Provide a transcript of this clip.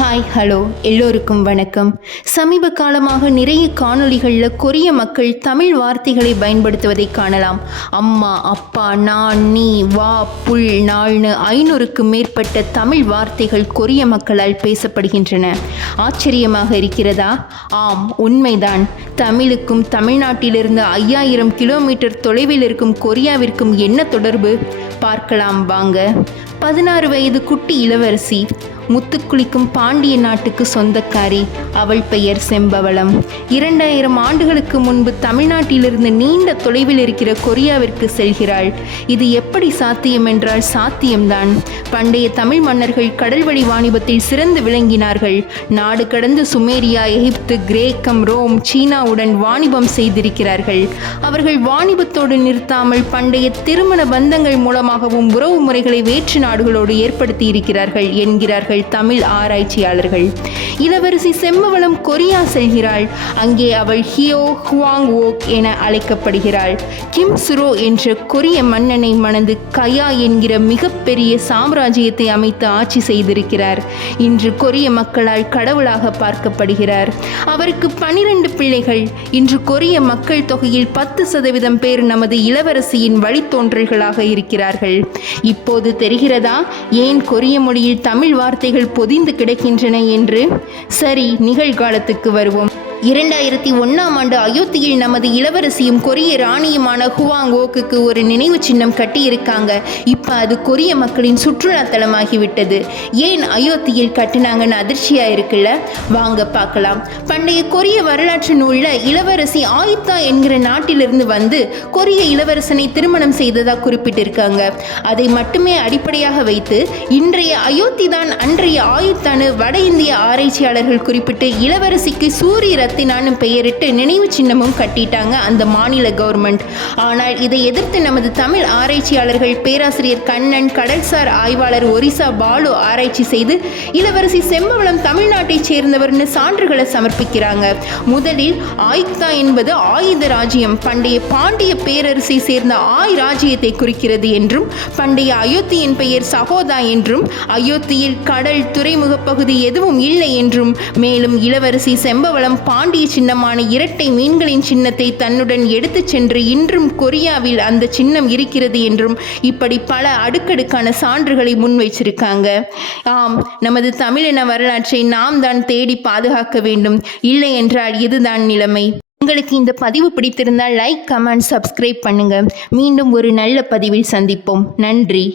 Hi hello எல்லோருக்கும் வணக்கம். சமீப காலமாக நிறைய காணொளிகளில் கொரிய மக்கள் தமிழ் வார்த்தைகளை பயன்படுத்துவதை காணலாம். அம்மா, அப்பா, நான், நீ, வா, புல், நாள்னு 500க்கும் மேற்பட்ட தமிழ் வார்த்தைகள் கொரிய மக்களால் பேசப்படுகின்றன. ஆச்சரியமாக இருக்கிறதா? ஆம், உண்மைதான். தமிழுக்கும் தமிழ்நாட்டிலிருந்து 5000 கிலோமீட்டர் தொலைவில் இருக்கும் கொரியாவிற்கும் என்ன தொடர்பு? பார்க்கலாம் வாங்க. 16 வயது குட்டி இளவரசி, முத்துக்குளிக்கும் பாண்டிய நாட்டுக்கு சொந்தக்காரி. அவள் பெயர் செம்பவளம். 2000 ஆண்டுகளுக்கு முன்பு தமிழ்நாட்டிலிருந்து நீண்ட தொலைவில் இருக்கிற கொரியாவிற்கு செல்கிறாள். இது எப்படி சாத்தியம் என்றால் சாத்தியம்தான். பண்டைய தமிழ் மன்னர்கள் கடல்வழி வாணிபத்தில் சிறந்து விளங்கினார்கள். நாடு கடந்து சுமேரியா, எகிப்து, கிரேக்கம், ரோம், சீனாவுடன் வாணிபம் செய்திருக்கிறார்கள். அவர்கள் வாணிபத்தோடு நிறுத்தாமல் பண்டைய திருமண பந்தங்கள் மூலமாகவும் உறவு முறைகளை வேற்று நாடுகளோடு ஏற்படுத்தி இருக்கிறார்கள் என்கிறார்கள் தமிழ் ஆராய்ச்சியாளர்கள். இளவரசி செம்பவளம் கொரியா செல்கிறாள். அங்கே அவள் ஹியோ ஹுவாங் ஓக் என அழைக்கப்படுகிறாள். கிம் சுரோ என்ற கொரிய மன்னனை மணந்து கயா என்கிற மிகப்பெரிய சாம்ராஜ்யத்தை அமைத்து ஆட்சி செய்திருக்கிறார். இன்று கொரிய மக்களால் கடவுளாக பார்க்கப்படுகிறார். அவருக்கு 12 பிள்ளைகள். இன்று கொரிய மக்கள் தொகையில் 10% பேர் நமது இளவரசியின் வழித்தோன்றல்களாக இருக்கிறார்கள். இப்போது தெரிகிறதா ஏன் கொரிய மொழியில் தமிழ் வார்த்தைகள் பொதிந்து கிடக்கின்றன என்று? சரி, நிகழ்காலத்துக்கு வருவோம். 2001ஆம் ஆண்டு அயோத்தியில் நமது இளவரசியும் கொரிய ராணியுமான ஹுவாங் ஓக்குக்கு ஒரு நினைவு சின்னம் கட்டியிருக்காங்க. இப்போ அது கொரிய மக்களின் சுற்றுலா தலமாகிவிட்டது. ஏன் அயோத்தியில் கட்டினாங்கன்னு அதிர்ச்சியாக இருக்குல்ல? வாங்க பார்க்கலாம். பண்டைய கொரிய வரலாற்று நூலில் இளவரசி ஆயுத்தா என்கிற நாட்டிலிருந்து வந்து கொரிய இளவரசனை திருமணம் செய்ததாக குறிப்பிட்டிருக்காங்க. அதை மட்டுமே அடிப்படையாக வைத்து இன்றைய அயோத்தி தான் அன்றைய ஆயுத்தான்னு வட இந்திய ஆராய்ச்சியாளர்கள் குறிப்பிட்டு இளவரசிக்கு சூரிய ரத்தினான்னு பெயரிட்டு நினைவு சின்னமும் கட்டிட்டாங்க அந்த மாநில கவர்மெண்ட். ஆனால் இதை எதிர்த்து நமது தமிழ் ஆராய்ச்சியாளர்கள் பேராசிரியர் கண்ணன், கடல்சார் ஆய்வாளர் ஒரிசா பாலு ஆராய்ச்சி செய்து இளவரசி செம்பவளம் தமிழ்நாட்டைச் சேர்ந்தவர்னு சான்றுகளை சமர்ப்பிக்கிறாங்க. முதலில் ஆயுக்தா என்பது ஆயுத ராஜ்யம், பண்டைய பாண்டிய பேரரசை சேர்ந்த ஆய் ராஜ்யத்தை குறிக்கிறது என்றும், பண்டைய அயோத்தியின் பெயர் சகோதா என்றும், அயோத்தியில் கடல், துறைமுக பகுதி எதுவும் இல்லை என்றும், மேலும் இளவரசி செம்பவளம் பாண்டிய சின்னமான இரட்டை மீன்களின் சின்னத்தை தன்னுடன் எடுத்துச் சென்று இன்றும் கொரியாவில் அந்த சின்னம் இருக்கிறது என்றும், இப்படி பல அடுக்கடுக்கான சான்றுகளை முன்வைச்சிருக்காங்க. ஆம், நமது தமிழின வரலாற்றை நாம் தான் தேடி பாதுகாக்க வேண்டும். இல்லை என்றால் இதுதான் நிலைமை. உங்களுக்கு இந்த பதிவு பிடித்திருந்தால் லைக், கமெண்ட், சப்ஸ்கிரைப் பண்ணுங்க. மீண்டும் ஒரு நல்ல பதிவில் சந்திப்போம். நன்றி.